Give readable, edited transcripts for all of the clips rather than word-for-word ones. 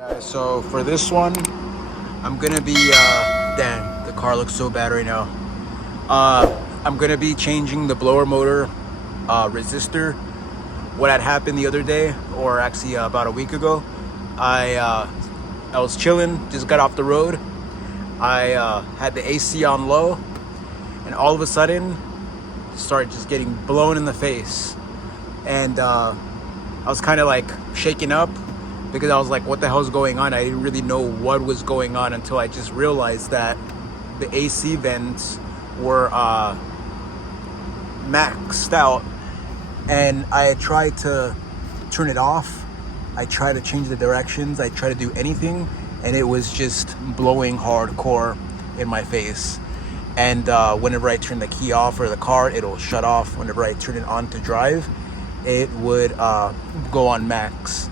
Guys, so for this one, I'm gonna be, dang, the car looks so bad right now. I'm gonna be changing the blower motor resistor. What had happened the other day, or actually about a week ago, I was chilling, just got off the road. I had the AC on low, and all of a sudden, started just getting blown in the face. And I was kind of like shaken up, because I was like, what the hell's going on? I didn't really know what was going on until I just realized that the AC vents were maxed out. And I tried to turn it off. I tried to change the directions. I tried to do anything. And it was just blowing hardcore in my face. And whenever I turn the key off or the car, it'll shut off. Whenever I turn it on to drive, it would go on max.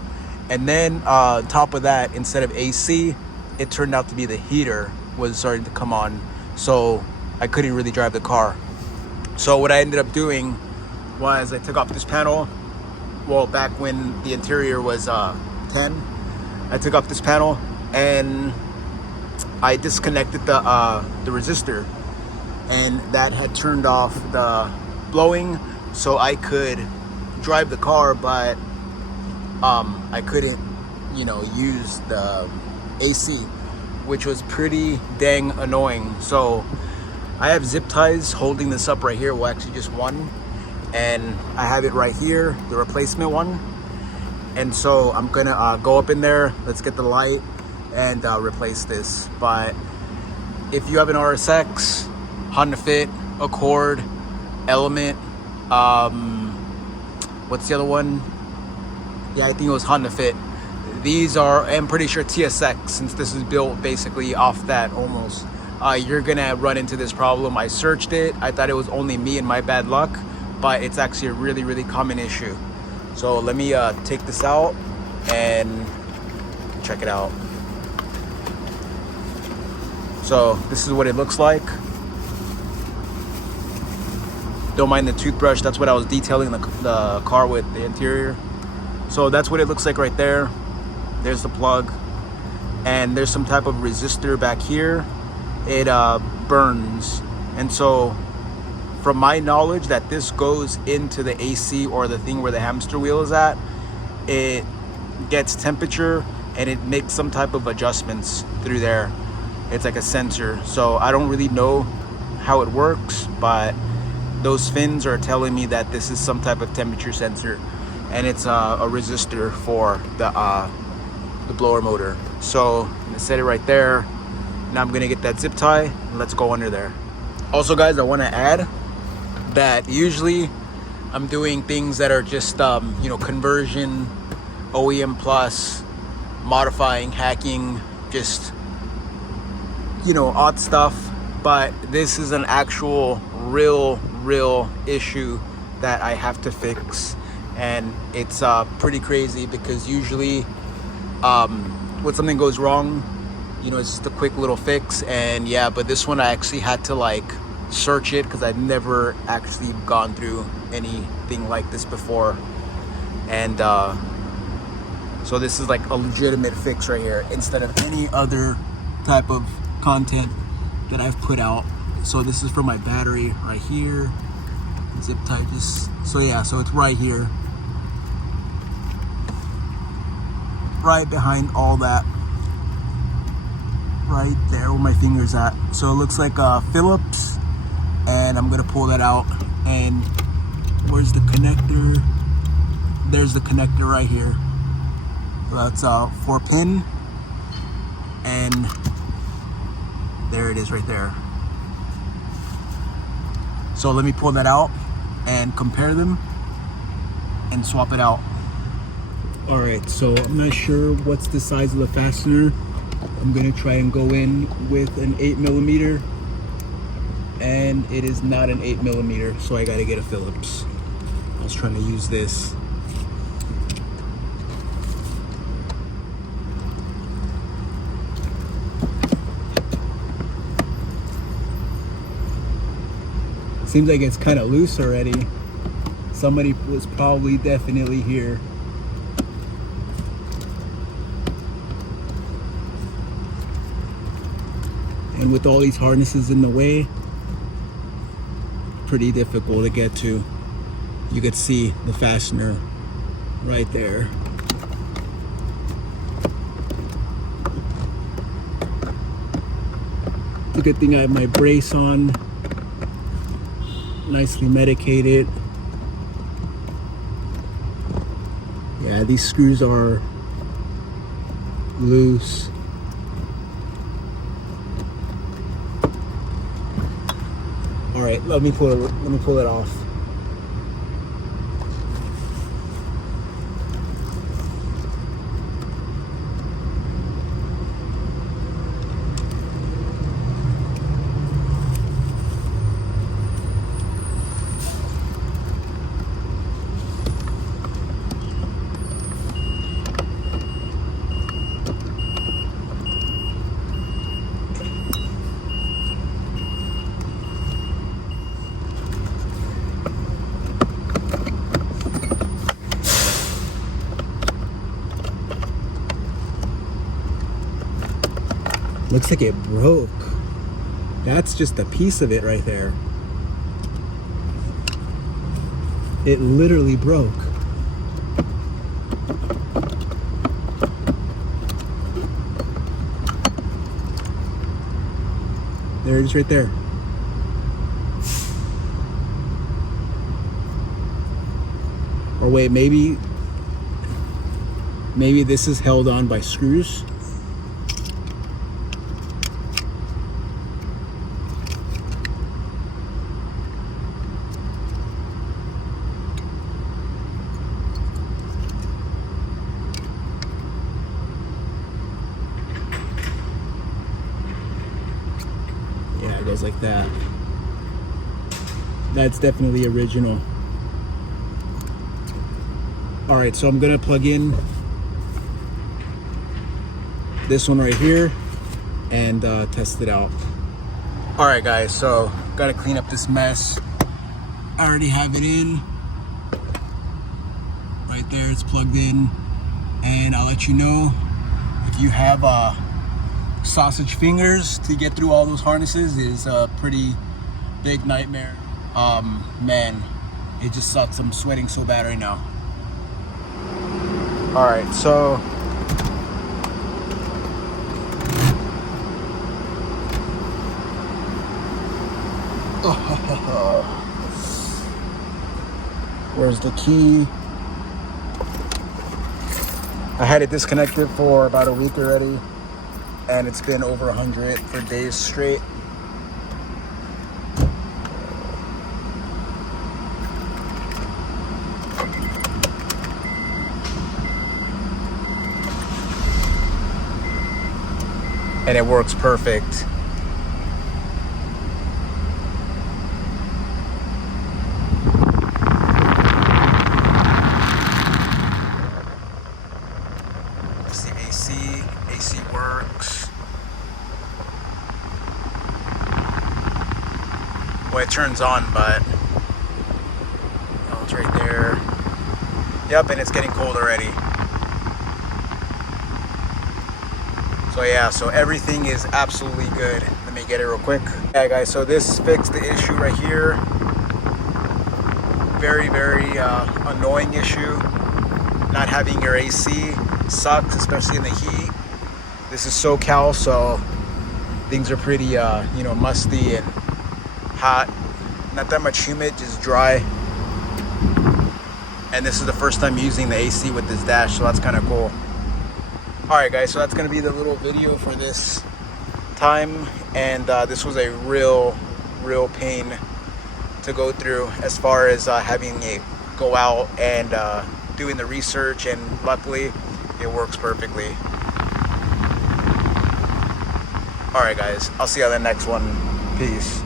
And then on top of that, instead of AC, it turned out to be the heater was starting to come on. So I couldn't really drive the car. So what I ended up doing was I took off this panel. Well, back when the interior was 10, I took off this panel and I disconnected the resistor. And that had turned off the blowing, so I could drive the car, but I couldn't, use the AC, which was pretty dang annoying. So I have zip ties holding this up right here. Well, actually just one, and I have it right here, the replacement one. And so I'm gonna go up in there. Let's get the light and replace this. But if you have an RSX, Honda Fit, Accord, Element, what's the other one? Yeah, I think it was Honda Fit. These are, I'm pretty sure TSX, since this is built basically off that almost. You're gonna run into this problem. I searched it. I thought it was only me and my bad luck, but it's actually a really, really common issue. So let me take this out and check it out. So this is what it looks like. Don't mind the toothbrush. That's what I was detailing the car with, the interior. So that's what it looks like right there. There's the plug, and there's some type of resistor back here. It burns, and so from my knowledge that this goes into the AC, or the thing where the hamster wheel is at, it gets temperature and it makes some type of adjustments through there. It's like a sensor. So I don't really know how it works, but those fins are telling me that this is some type of temperature sensor, and it's a resistor for the blower motor. So I'm gonna set it right there. Now I'm gonna get that zip tie and let's go under there. Also, guys, I want to add that usually I'm doing things that are just conversion, OEM plus, modifying, hacking, just odd stuff. But this is an actual real issue that I have to fix, and it's pretty crazy, because usually when something goes wrong, it's just a quick little fix. And yeah, but this one I actually had to search it, because I've never actually gone through anything like this before. And so this is like a legitimate fix right here, instead of any other type of content that I've put out. So this is for my battery right here. Zip tie so it's right here, right behind all that, right there where my finger's at. So it looks like Phillips, and I'm gonna pull that out. And where's the connector? There's the connector right here. So that's 4-pin, and there it is right there. So let me pull that out and compare them and swap it out. All right, so I'm not sure what's the size of the fastener. I'm gonna try and go in with an 8mm, and it is not an 8mm, so I gotta get a Phillips. I was trying to use this. Seems like it's kind of loose already. Somebody was probably definitely here. And with all these harnesses in the way, pretty difficult to get to. You could see the fastener right there. It's a good thing I have my brace on, nicely medicated. Yeah, these screws are loose. All right, let me pull it off. Looks like it broke. That's just a piece of it right there. It literally broke. There it is right there. Or wait, maybe this is held on by screws. Yeah, it goes like that. That's definitely original. All right, so I'm gonna plug in this one right here and test it out. All right, guys, so gotta clean up this mess. I already have it in. Right there, it's plugged in. And I'll let you know if you have sausage fingers to get through all those harnesses is a pretty big nightmare. Man, it just sucks. I'm sweating so bad right now. All right, so where's the key? I had it disconnected for about a week already, and it's been over 100 for days straight. And it works perfect. That's the AC. AC works. Well, it turns on, but oh, it's right there. Yep, and it's getting cold already. So yeah, so everything is absolutely good. Let me get it real quick. Yeah, guys, so this fixed the issue right here. Very, very annoying issue. Not having your AC sucks, especially in the heat. This is SoCal, so things are pretty, musty and hot. Not that much humid, just dry. And this is the first time using the AC with this dash, so that's kind of cool. All right, guys, so that's gonna be the little video for this time. And this was a real pain to go through as far as having it go out and doing the research, and luckily it works perfectly. All right, guys, I'll see you on the next one. Peace.